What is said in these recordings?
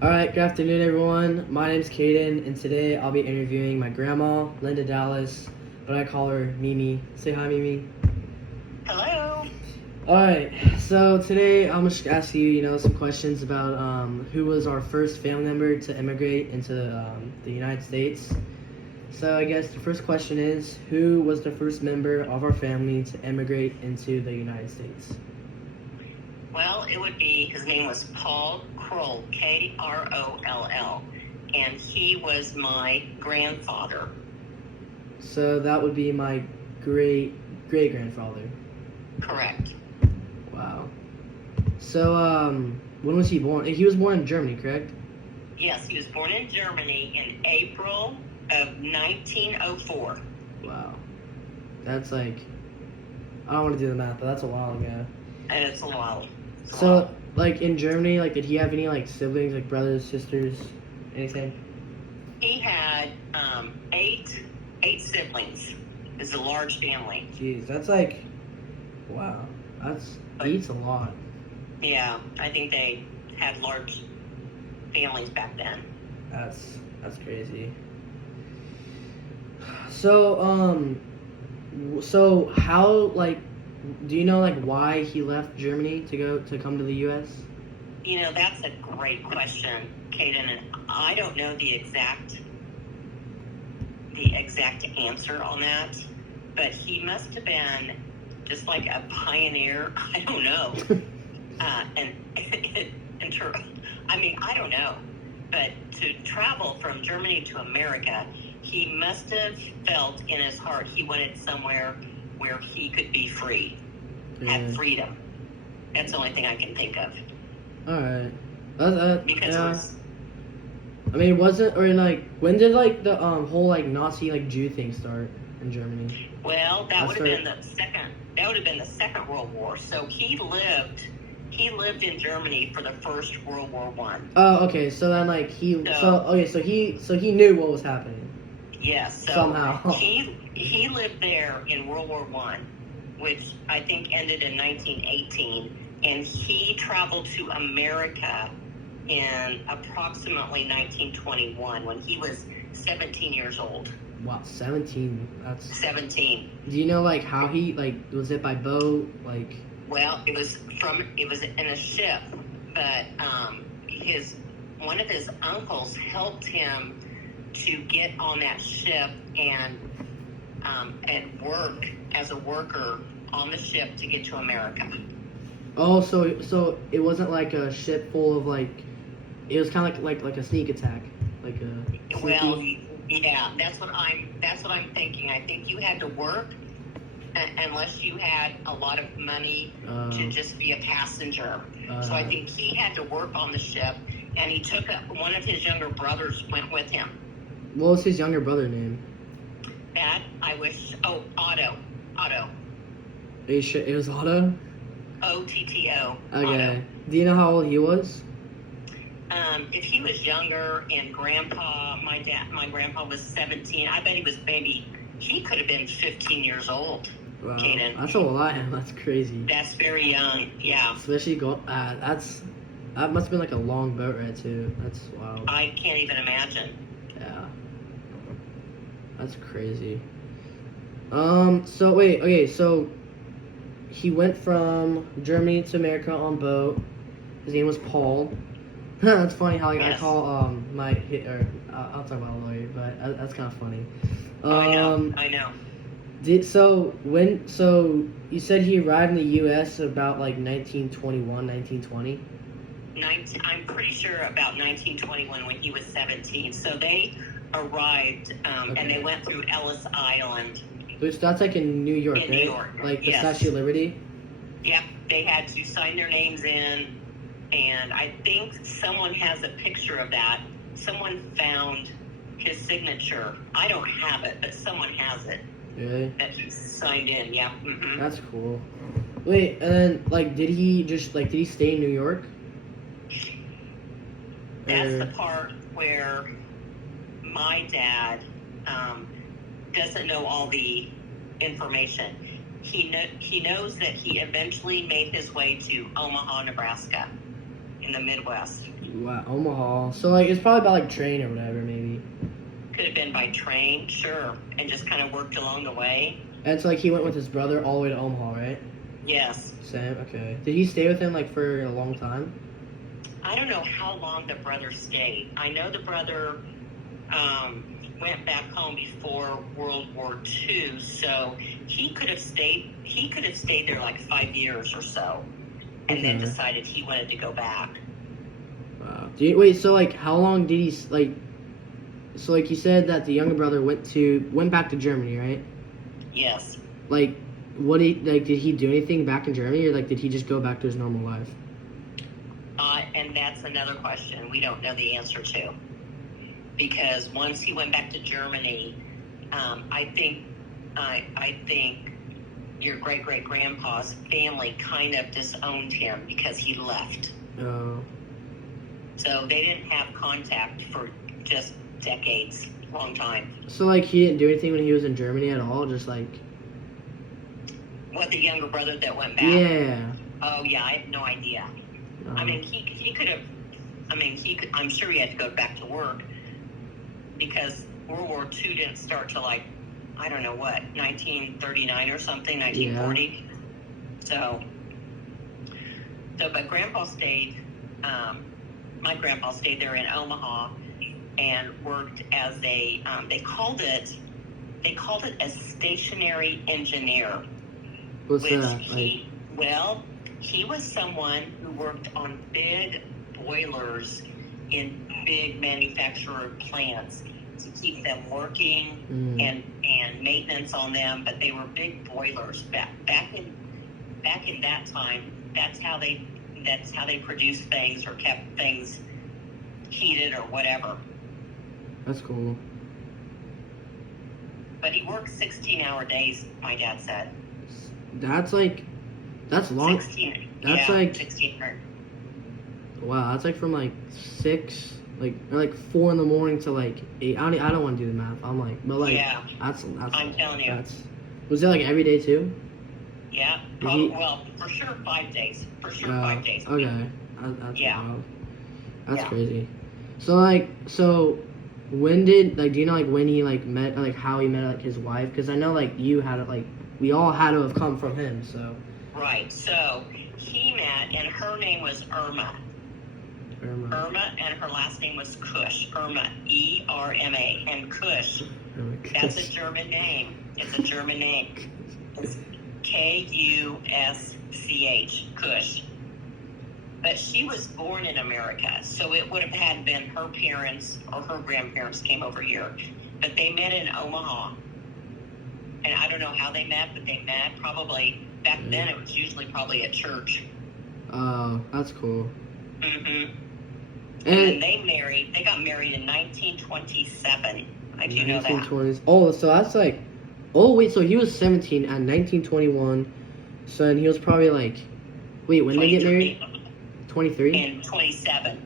Alright, good afternoon everyone. My name's Caden, and today I'll be interviewing my grandma, Linda Dallas, but I call her Mimi. Say hi, Mimi. Hello. Alright, so today I'm just ask you, some questions about who was our first family member to immigrate into the United States. So I guess the first question is, who was the first member of our family to immigrate into the United States? Well, his name was Paul Kroll, Kroll, and he was my grandfather. So that would be my great-grandfather. Correct. Wow. So, when was he born? He was born in Germany, correct? Yes, he was born in Germany in April of 1904. Wow. That's I don't want to do the math, but that's a while ago. And it's a while. So, in Germany, did he have any, siblings, brothers, sisters, anything? He had eight siblings. It's a large family. Jeez, that's wow. That's beats a lot. Yeah, I think they had large families back then. That's crazy. So, so how, do you know, why he left Germany to come to the U.S.? That's a great question, Caden, and I don't know the exact answer on that, but he must have been just like a pioneer. I don't know. I don't know, but to travel from Germany to America, he must have felt in his heart he wanted somewhere where he could be free, had freedom. That's the only thing I can think of. All right. Because when did the whole Nazi Jew thing start in Germany? Well, that would have been the second. That would have been the Second World War. So he lived in Germany for the First World War One. Oh, okay. So then he knew what was happening. Yes. So somehow he lived there in World War One, which I think ended in 1918, and he traveled to America in approximately 1921 when he was 17 years old. Wow, 17. That's 17. Do you know how he was it by boat Well, it was in a ship, but one of his uncles helped him to get on that ship and work as a worker on the ship to get to America. Oh, so it wasn't a ship full of it was kind of like a sneak attack, Well, yeah, that's what I'm thinking. I think you had to work unless you had a lot of money to just be a passenger. So I think he had to work on the ship, and he took one of his younger brothers went with him. What was his younger brother name? That I wish. Oh, Otto. It was Otto? Otto. Okay. Otto. Do you know how old he was? If he was younger, and my grandpa was 17, I bet he could have been 15 years old. Wow. Caden. That's a lot. That's crazy. That's very young, yeah. Especially that must have been a long boat ride too. That's wild. I can't even imagine. Yeah. That's crazy. So wait, okay, so he went from Germany to America on boat. His name was Paul. That's funny how Yes. I call I'll talk about a lawyer, but that's kind of funny. I know. So you said he arrived in the U.S. about 1921, 1920? I'm pretty sure about 1921 when he was 17. So they arrived and they went through Ellis Island. Which that's in New York, In right? New York, The yes. Statue of Liberty? Yep, they had to sign their names in, and I think someone has a picture of that. Someone found his signature. I don't have it, but someone has it. Really? That he signed in, yeah. Mm-hmm. That's cool. Wait, and then did he stay in New York? That's the part where my dad doesn't know all the information. He knows that he eventually made his way to Omaha, Nebraska, in the Midwest. Wow, Omaha. So like it's probably by like train or whatever, maybe. Could have been by train, sure, and just kind of worked along the way. And so like he went with his brother all the way to Omaha, right? Yes. Same. Okay. Did he stay with him like for a long time? I don't know how long the brother stayed. I know the brother went back home before World War II, so he could have stayed. He could have stayed there like 5 years or so, and then decided he wanted to go back. Wow. Wait. So like, how long did he like? So like you said that the younger brother went back to Germany, right? Yes. Like, did he do anything back in Germany, or like did he just go back to his normal life? And that's another question we don't know the answer to. Because once he went back to Germany, I think your great-great-grandpa's family kind of disowned him because he left. Oh. So they didn't have contact for just decades, long time. So like he didn't do anything when he was in Germany at all, just like. What, the younger brother that went back? Yeah. Oh yeah, I have no idea. I mean, he could have. I mean, I'm sure he had to go back to work because World War II didn't start till like, I don't know what, 1939 or something, 1940. Yeah. But Grandpa stayed. My grandpa stayed there in Omaha and worked as a. They called it a stationary engineer. What's that? He was someone who worked on big boilers in big manufacturer plants to keep them working and maintenance on them, but they were big boilers. Back in that time, that's how they produced things or kept things heated or whatever. That's cool. But he worked 16-hour days, my dad said. That's long. 16. That's 16 hours. Wow, that's like from like 6, or 4 in the morning to like 8. I don't want to do the math. I'm like, but like, yeah. That's. I'm telling you. Was it like every day too? Yeah. Well, for sure 5 days. For sure 5 days. Okay. That's wild. That's crazy. So when did do you know when he met how he met his wife? Because I know you had it we all had to have come from him. So. Right. So he met, and her name was Irma. Irma, and her last name was Kusch. Irma, E-R-M-A, and Kusch. That's a German name. It's a German name. It's K-U-S-C-H, Kusch. But she was born in America, so it would have had been her parents or her grandparents came over here. But they met in Omaha. And I don't know how they met, but they met probably, back then it was usually probably at church. Oh, that's cool. Mm-hmm. And they got married in 1927. I do know that. 1920s. Oh, so that's so he was 17 at 1921. So then he was probably wait, when did they get married? 23? And 27.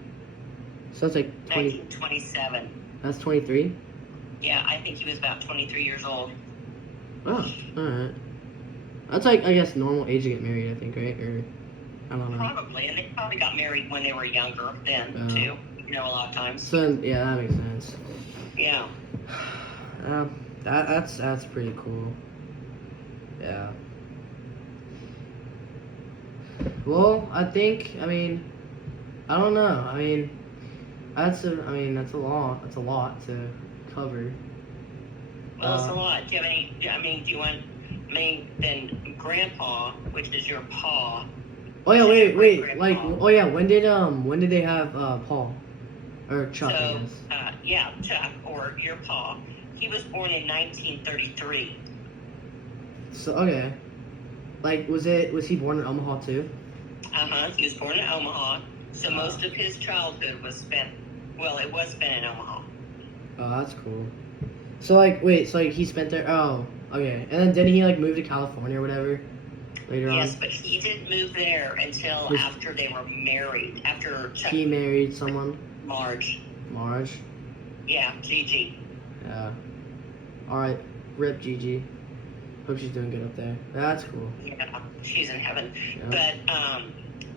So that's 1927. That's 23? Yeah, I think he was about 23 years old. Oh, alright. That's I guess normal age to get married, I think, right? Or I don't know. Probably, and they probably got married when they were younger then too. A lot of times. So yeah, that makes sense. Yeah. That's pretty cool. Yeah. Well, I don't know. That's a lot. That's a lot to cover. Well, it's a lot. Do you have any? Then Grandpa, which is your pa. Oh yeah, wait. When did they have Paul or Chuck? So, I guess. Chuck or your pa. He was born in 1933. So okay, was he born in Omaha too? He was born in Omaha. So most of his childhood was spent. Well, it was spent in Omaha. Oh, that's cool. So he spent there. Oh, okay. And then didn't he move to California or whatever later on? Yes, but he didn't move there until after they were married. After Chuck. He married someone. Marge. Yeah, Gigi. Yeah. All right. Rip Gigi. Hope she's doing good up there. That's cool. Yeah, she's in heaven. Yeah. But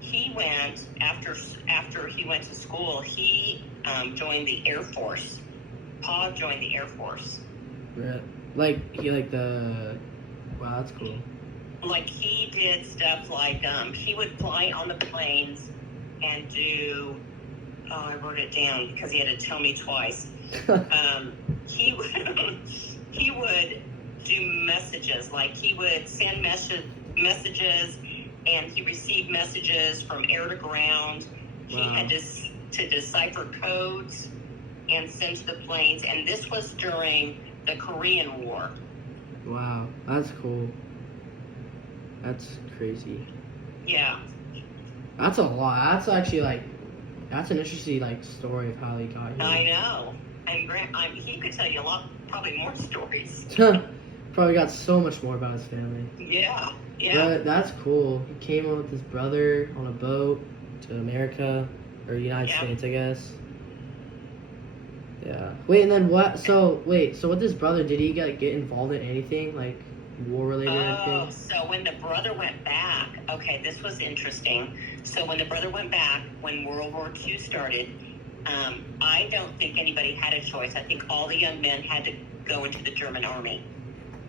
he went after he went to school. He joined the Air Force. Pa joined the Air Force. Wow, that's cool. Like he did stuff like he would fly on the planes and do. Oh, I wrote it down because he had to tell me twice. He would do messages, like he would send messages, and he received messages from air to ground. Wow. He had to decipher codes and send to the planes, and this was during the Korean War. Wow, that's cool. That's crazy. Yeah. That's a lot. That's actually that's an interesting story of how he got here. I know. And he could tell you a lot, probably more stories. Probably got so much more about his family. Yeah. But that's cool. He came up with his brother on a boat to America, or United States, I guess. Yeah. Wait, and then what? So with his brother, did he get involved in anything, like war-related or anything? Oh, so when the brother went back, okay, this was interesting. So when the brother went back, when World War II started, I don't think anybody had a choice. I think all the young men had to go into the German army.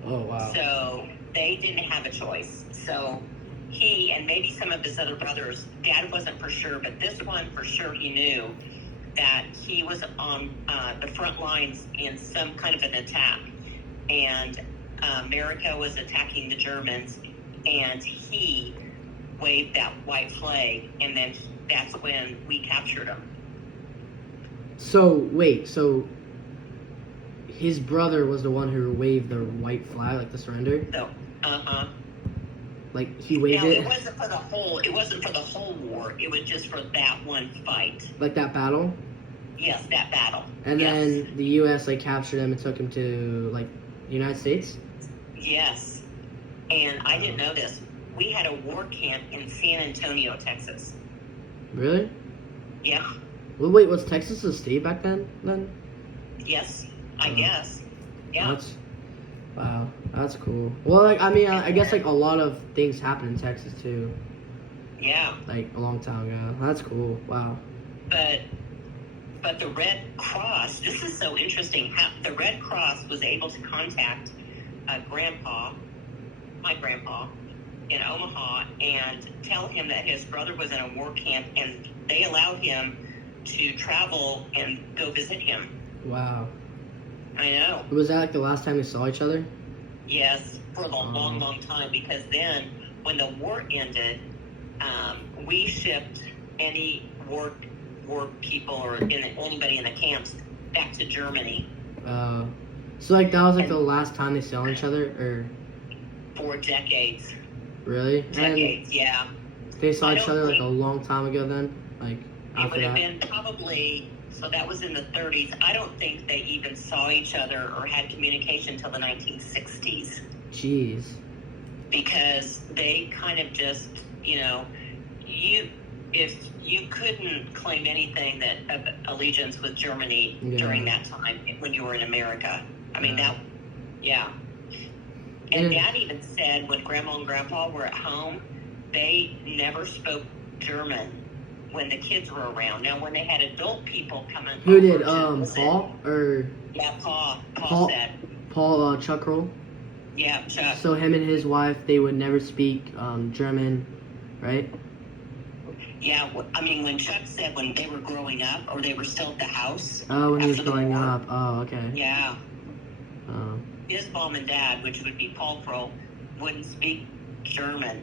Oh, wow. So they didn't have a choice. So he and maybe some of his other brothers, Dad wasn't for sure, but this one for sure he knew that he was on the front lines in some kind of an attack. And America was attacking the Germans, and he waved that white flag, and then that's when we captured him. So his brother was the one who waved the white flag, like the surrender? So, Like he waved it wasn't for the whole war. It was just for that one fight. Like that battle? Yes, that battle. And then the U.S. captured him and took him to the United States? Yes. And I didn't know this. We had a war camp in San Antonio, Texas. Really? Yeah. Well, wait, was Texas a state back then? Yes, I guess. Yeah. Wow, that's cool. Well, I guess a lot of things happened in Texas too. Yeah. A long time ago. That's cool. Wow. But the Red Cross, this is so interesting. How the Red Cross was able to contact my grandpa in Omaha, and tell him that his brother was in a war camp, and they allowed him to travel and go visit him. Wow. I know. Was that the last time we saw each other? Yes, for a long, long time, because then when the war ended, we shipped any war people or anybody in the camps back to Germany. So that was the last time they saw each other, or? For decades. Really? Decades, yeah. They saw each other a long time ago then? It would have been probably, so that was in the 30s. I don't think they even saw each other or had communication until the 1960s. Jeez. Because they kind of just, if you couldn't claim anything that allegiance with Germany during that time when you were in America. I mean, And Dad even said when Grandma and Grandpa were at home, they never spoke German when the kids were around. Now, when they had adult people coming, who did Paul or? Yeah, Paul said. Paul Chuck Roll. Yeah, Chuck. So him and his wife, they would never speak German, right? Yeah, I mean, when Chuck said when they were growing up, or they were still at the house. Oh, when he was growing up. Oh, okay. Yeah. His mom and dad, which would be Paul Crow, wouldn't speak German.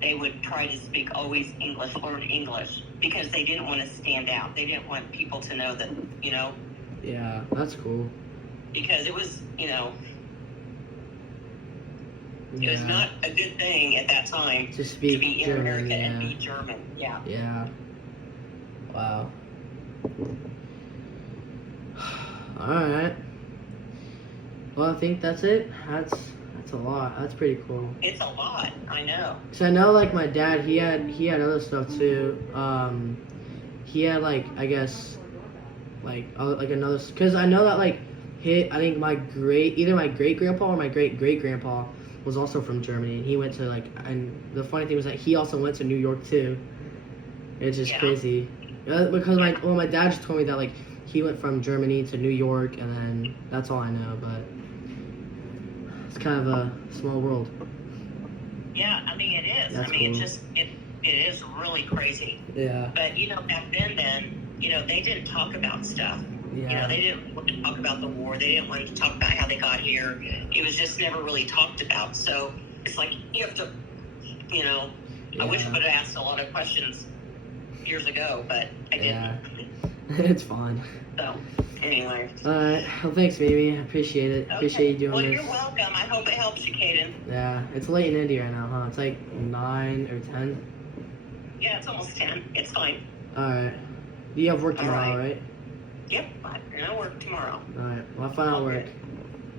They would try to speak always English, learn English, because they didn't want to stand out. They didn't want people to know that, Yeah, that's cool. Because it was, it was not a good thing at that time to be in German, America and be German. Yeah. Yeah. Wow. All right. Well, I think that's it. That's a lot. That's pretty cool. It's a lot. I know. Cause I know, my dad, he had other stuff too. He had I guess, another. Cause I know that I think either my great grandpa or my great grandpa was also from Germany, and he went to and the funny thing was that he also went to New York too. It's just Yeah. crazy. Because my dad just told me that like he went from Germany to New York, and then that's all I know. But it's kind of a small world. Yeah, I mean, it is. That's I mean, cool. it is really crazy. Yeah. But, back then, they didn't talk about stuff. Yeah. They didn't want to talk about the war. They didn't want to talk about how they got here. It was just never really talked about. So it's like you have to, I wish I would have asked a lot of questions years ago, but I didn't. Yeah. It's fine. So, anyway. All right. Well, thanks, Mimi. I appreciate it. Okay. Appreciate you doing well, this. You're welcome. I hope it helps you, Caden. Yeah. It's late in India right now, huh? It's like 9 or 10. Yeah, it's almost 10. It's fine. All right. You have work tomorrow, right? Yep, and I work tomorrow. All right. Well, I find out work.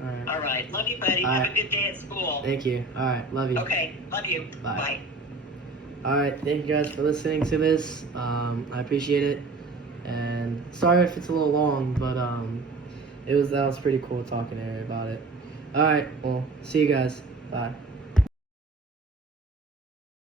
All right. All right. Love you, buddy. All Have right. a good day at school. Thank you. All right. Love you. Okay. Love you. Bye. All right. Thank you guys for listening to this. I appreciate it. And sorry if it's a little long, but that was pretty cool talking to her about it. All right. Well, see you guys. Bye.